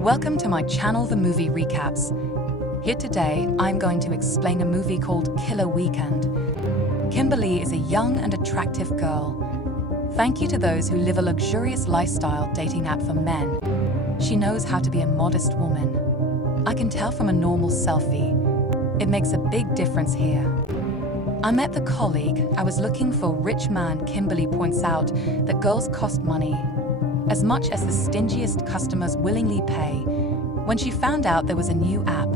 Welcome to my channel, The Movie Recaps. Here today, I'm going to explain a movie called Killer Weekend. Kimberly is a young and attractive girl. Thank you to those who live a luxurious lifestyle dating app for men. She knows how to be a modest woman. I can tell from a normal selfie. It makes a big difference here. I met the colleague I was looking for. Rich man Kimberly points out that girls cost money, as much as the stingiest customers willingly pay. When she found out there was a new app,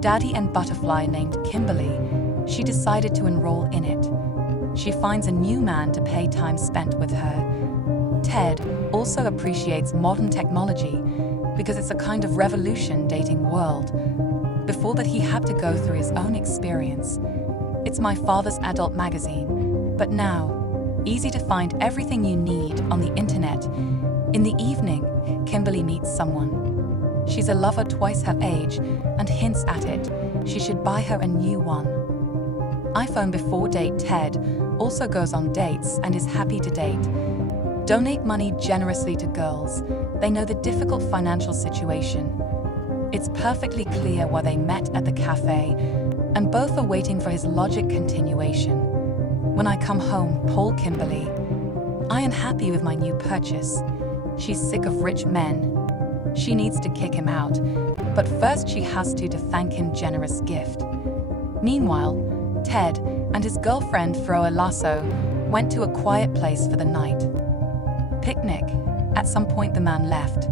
Daddy and Butterfly, named Kimberly, she decided to enroll in it. She finds a new man to pay time spent with her. Ted also appreciates modern technology because it's a kind of revolution dating world. Before that, he had to go through his own experience. It's my father's adult magazine, but now, easy to find everything you need on the internet. In the evening, Kimberly meets someone. She's a lover twice her age and hints at it. She should buy her a new one. iPhone before date. Ted also goes on dates and is happy to date. Donate money generously to girls. They know the difficult financial situation. It's perfectly clear why they met at the cafe, and both are waiting for his logic continuation. When I come home, Paul Kimberly. I am happy with my new purchase. She's sick of rich men. She needs to kick him out, but first she has to thank him generous gift. Meanwhile, Ted and his girlfriend Froa Lasso went to a quiet place for the night. Picnic. At some point the man left.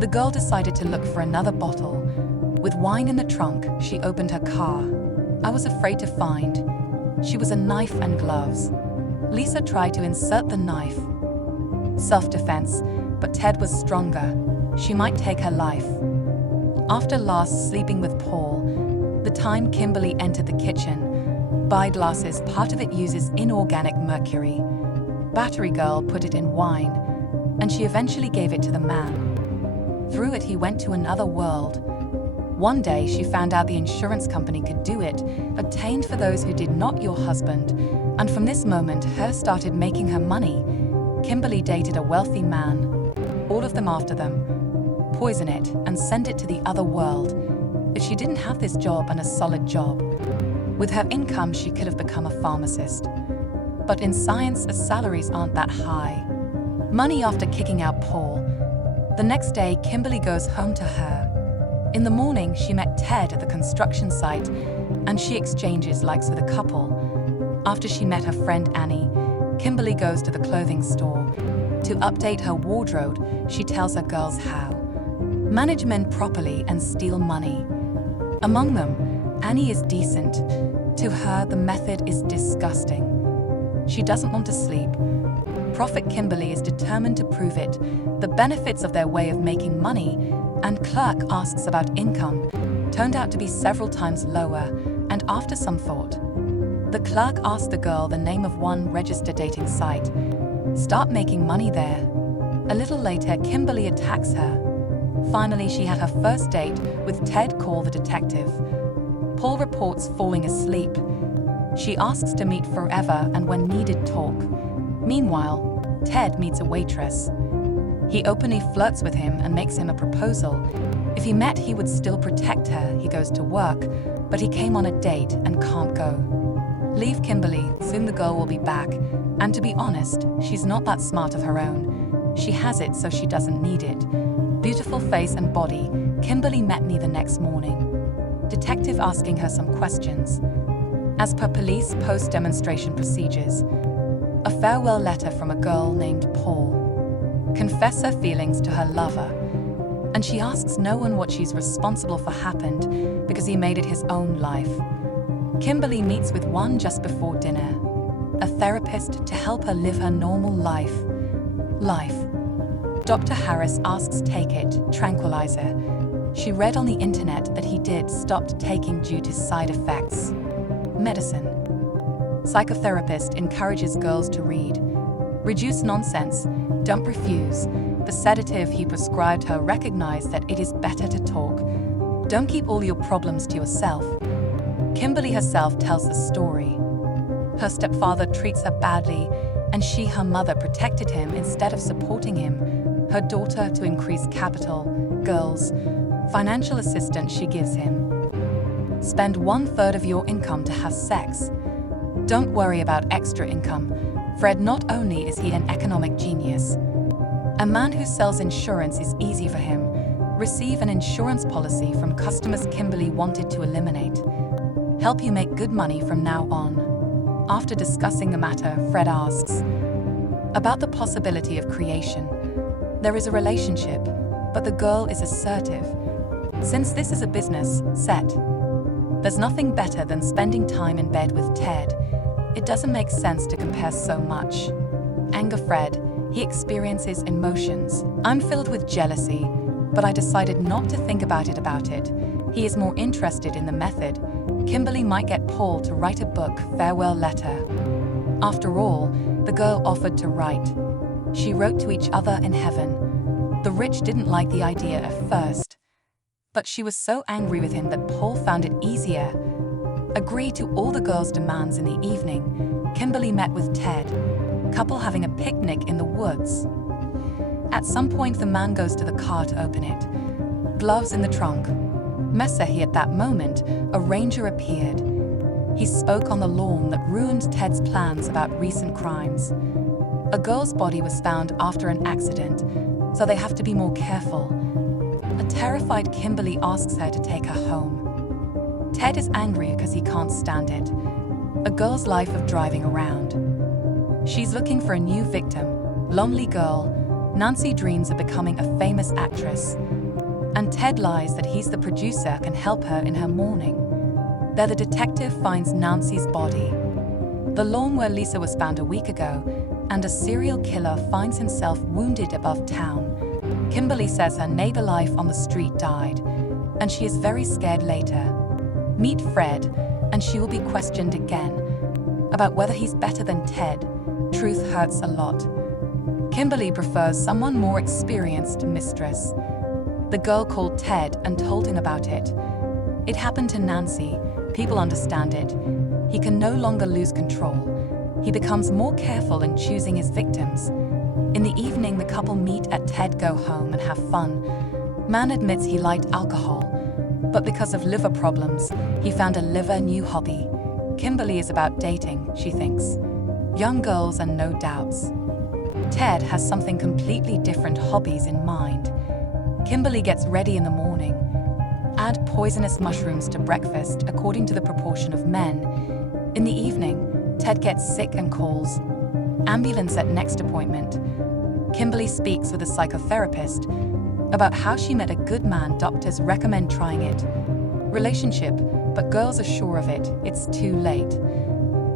The girl decided to look for another bottle. With wine in the trunk, she opened her car. I was afraid to find. She was a knife and gloves. Lisa tried to insert the knife. Self-defense, but Ted was stronger. She might take her life. After last sleeping with Paul, the time Kimberly entered the kitchen, buy glasses, part of it uses inorganic mercury. Battery girl put it in wine, and she eventually gave it to the man. Through it, he went to another world. One day, she found out the insurance company could do it, obtained for those who did not your husband, and from this moment, her started making her money. Kimberly dated a wealthy man. All of them after them. Poison it and send it to the other world. If she didn't have this job and a solid job, with her income, she could have become a pharmacist. But in science, the salaries aren't that high. Money after kicking out Paul. The next day, Kimberly goes home to her. In the morning, she met Ted at the construction site, and she exchanges likes with a couple. After she met her friend Annie, Kimberly goes to the clothing store. To update her wardrobe, she tells her girls how. Manage men properly and steal money. Among them, Annie is decent. To her, the method is disgusting. She doesn't want to sleep. Prophet Kimberly is determined to prove it. The benefits of their way of making money, and clerk asks about income, turned out to be several times lower, and after some thought, the clerk asked the girl the name of one registered dating site. Start making money there. A little later, Kimberly attacks her. Finally, she had her first date with Ted. Call the detective. Paul reports falling asleep. She asks to meet forever and when needed talk. Meanwhile, Ted meets a waitress. He openly flirts with him and makes him a proposal. If he met, he would still protect her. He goes to work, but he came on a date and can't go. Leave Kimberly, soon the girl will be back. And to be honest, she's not that smart of her own. She has it so she doesn't need it. Beautiful face and body, Kimberly met me the next morning. Detective asking her some questions. As per police post-demonstration procedures, a farewell letter from a girl named Paul. Confess her feelings to her lover. And she asks no one what she's responsible for happened because he made it his own life. Kimberly meets with one just before dinner. A therapist to help her live her normal life. Dr. Harris asks take it, tranquilizer. She read on the internet that he did stopped taking due to side effects. Medicine. Psychotherapist encourages girls to read. Reduce nonsense, don't refuse. The sedative he prescribed her recognized that it is better to talk. Don't keep all your problems to yourself. Kimberly herself tells the story. Her stepfather treats her badly, and her mother protected him instead of supporting him. Her daughter to increase capital, Girls, financial assistance she gives him. Spend 1/3 of your income to have sex. Don't worry about extra income. Fred, not only is he an economic genius, a man who sells insurance is easy for him. Receive an insurance policy from customers Kimberly wanted to eliminate. Help you make good money from now on. After discussing the matter, Fred asks about the possibility of creation. There is a relationship, but the girl is assertive. Since this is a business set, there's nothing better than spending time in bed with Ted. It doesn't make sense to compare so much. Anger Fred, he experiences emotions. I'm filled with jealousy, but I decided not to think about it. He is more interested in the method. Kimberly might get Paul to write a book farewell letter. After all, the girl offered to write. She wrote to each other in heaven. The rich didn't like the idea at first, but she was so angry with him that Paul found it easier. Agree to all the girls' demands in the evening. Kimberly met with Ted, couple having a picnic in the woods. At some point, the man goes to the car to open it. Gloves in the trunk. Messahi, at that moment, a ranger appeared. He spoke on the lawn that ruined Ted's plans about recent crimes. A girl's body was found after an accident, so they have to be more careful. A terrified Kimberly asks her to take her home. Ted is angry because he can't stand it. A girl's life of driving around. She's looking for a new victim. Lonely girl. Nancy dreams of becoming a famous actress. And Ted lies that he's the producer, can help her in her mourning. There the detective finds Nancy's body. The lawn where Lisa was found a week ago, and a serial killer finds himself wounded above town. Kimberly says her neighbor life on the street died, and she is very scared later. Meet Fred, and she will be questioned again about whether he's better than Ted. Truth hurts a lot. Kimberly prefers someone more experienced, mistress. The girl called Ted and told him about it. It happened to Nancy. People understand it. He can no longer lose control. He becomes more careful in choosing his victims. In the evening, the couple meet at Ted go home and have fun. Man admits he liked alcohol, but because of liver problems, he found a new hobby. Kimberly is about dating, she thinks. Young girls and no doubts. Ted has something completely different, hobbies in mind. Kimberly gets ready in the morning. Add poisonous mushrooms to breakfast according to the proportion of men. In the evening, Ted gets sick and calls. Ambulance at next appointment. Kimberly speaks with a psychotherapist about how she met a good man. Doctors recommend trying it. Relationship, but girls are sure of it. It's too late.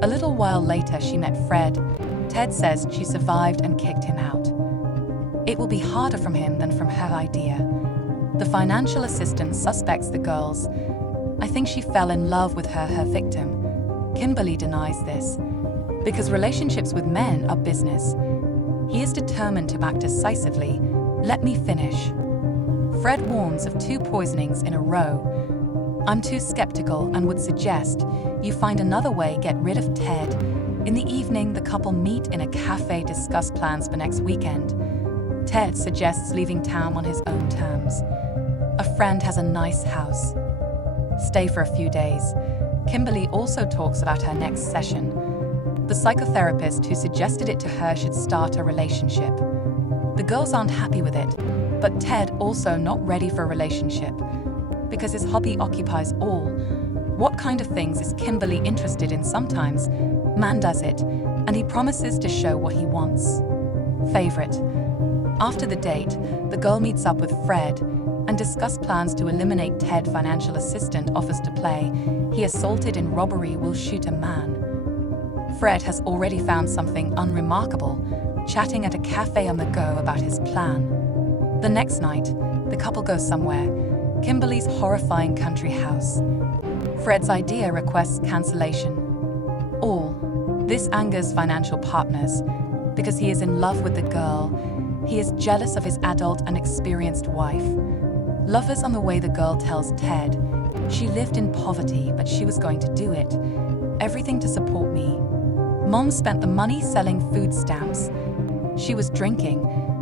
A little while later, she met Fred. Ted says she survived and kicked him out. It will be harder from him than from her idea. The financial assistant suspects the girls. I think she fell in love with her victim. Kimberly denies this, because relationships with men are business. He is determined to act decisively. Let me finish. Fred warns of 2 poisonings in a row. I'm too skeptical and would suggest you find another way, get rid of Ted. In the evening, the couple meet in a cafe, discuss plans for next weekend. Ted suggests leaving town on his own terms. A friend has a nice house. Stay for a few days. Kimberly also talks about her next session. The psychotherapist who suggested it to her should start a relationship. The girls aren't happy with it, but Ted also not ready for a relationship because his hobby occupies all. What kind of things is Kimberly interested in? Sometimes man does it, and he promises to show what he wants. Favorite. After the date, the girl meets up with Fred and discuss plans to eliminate Ted. Financial assistant offers to play. He assaulted in robbery, will shoot a man. Fred has already found something unremarkable, chatting at a cafe on the go about his plan. The next night, the couple goes somewhere. Kimberly's horrifying country house. Fred's idea requests cancellation. All this angers financial partners because he is in love with the girl. He is jealous of his adult and experienced wife. Lovers on the way, the girl tells Ted she lived in poverty, but she was going to do it. Everything to support me. Mom spent the money selling food stamps. She was drinking,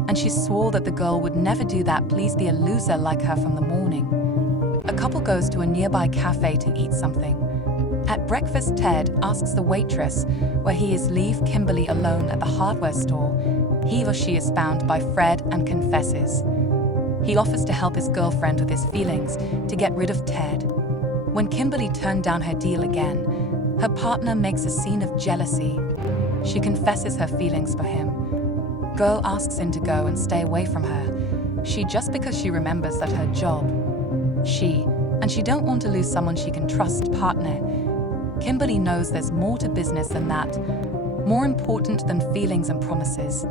and she swore that the girl would never do that, please be a loser like her from the morning. A couple goes to a nearby cafe to eat something. At breakfast, Ted asks the waitress where he is. Leave Kimberly alone at the hardware store. He or she is found by Fred and confesses. He offers to help his girlfriend with his feelings to get rid of Ted. When Kimberly turned down her deal again, her partner makes a scene of jealousy. She confesses her feelings for him. Girl asks him to go and stay away from her. She just because she remembers that her job. She don't want to lose someone she can trust partner. Kimberly knows there's more to business than that, more important than feelings and promises.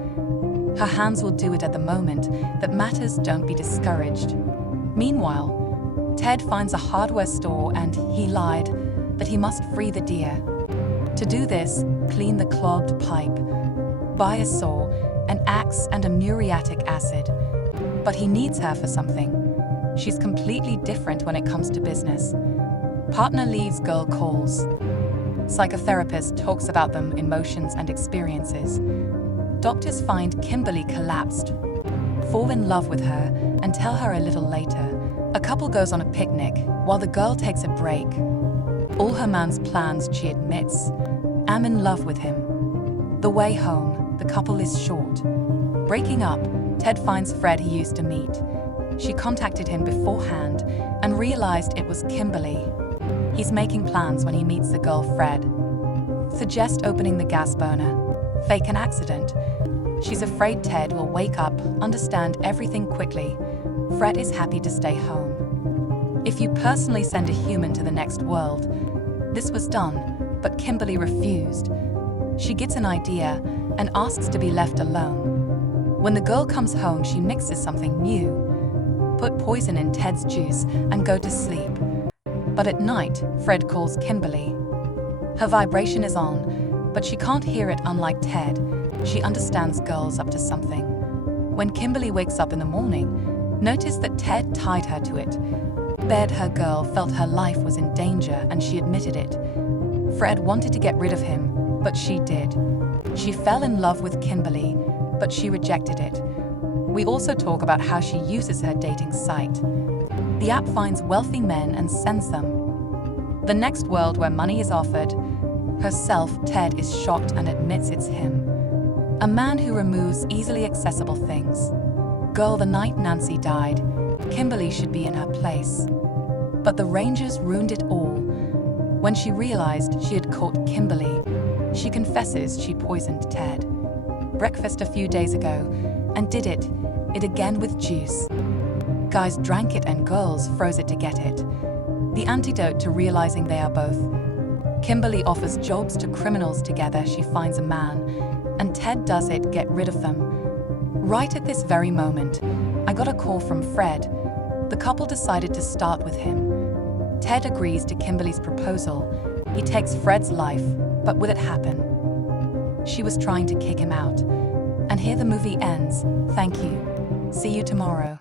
Her hands will do it at the moment that matters. Don't be discouraged. Meanwhile, Ted finds a hardware store and he lied that he must free the deer. To do this, clean the clogged pipe, buy a saw, an axe and a muriatic acid. But he needs her for something. She's completely different when it comes to business. Partner leaves, girl calls. Psychotherapist talks about them emotions and experiences. Doctors find Kimberly collapsed, fall in love with her, and tell her a little later. A couple goes on a picnic while the girl takes a break. All her man's plans, she admits. I'm in love with him. The way home, the couple is short. Breaking up, Ted finds Fred he used to meet. She contacted him beforehand and realized it was Kimberly. He's making plans when he meets the girl Fred. Suggest opening the gas burner. Fake an accident. She's afraid Ted will wake up, understand everything quickly. Fred is happy to stay home. If you personally send a human to the next world, this was done, but Kimberly refused. She gets an idea and asks to be left alone. When the girl comes home, she mixes something new. Put poison in Ted's juice and go to sleep. But at night, Fred calls Kimberly. Her vibration is on, but she can't hear it. Unlike Ted, she understands girls up to something. When Kimberly wakes up in the morning, notice that Ted tied her to it. Bed, her girl felt her life was in danger and she admitted it. Fred wanted to get rid of him, but she did. She fell in love with Kimberly, but she rejected it. We also talk about how she uses her dating site. The app finds wealthy men and sends them. The next world where money is offered. Herself, Ted is shocked and admits it's him. A man who removes easily accessible things. Girl, the night Nancy died, Kimberly should be in her place. But the Rangers ruined it all. When she realized she had caught Kimberly, she confesses she poisoned Ted. Breakfast a few days ago, and did it again with juice. Guys drank it and girls froze it to get it. The antidote to realizing they are both. Kimberly offers jobs to criminals. Together she finds a man, and Ted does it, get rid of them. Right at this very moment, I got a call from Fred. The couple decided to start with him. Ted agrees to Kimberly's proposal. He takes Fred's life, but will it happen? She was trying to kick him out. And here the movie ends. Thank you. See you tomorrow.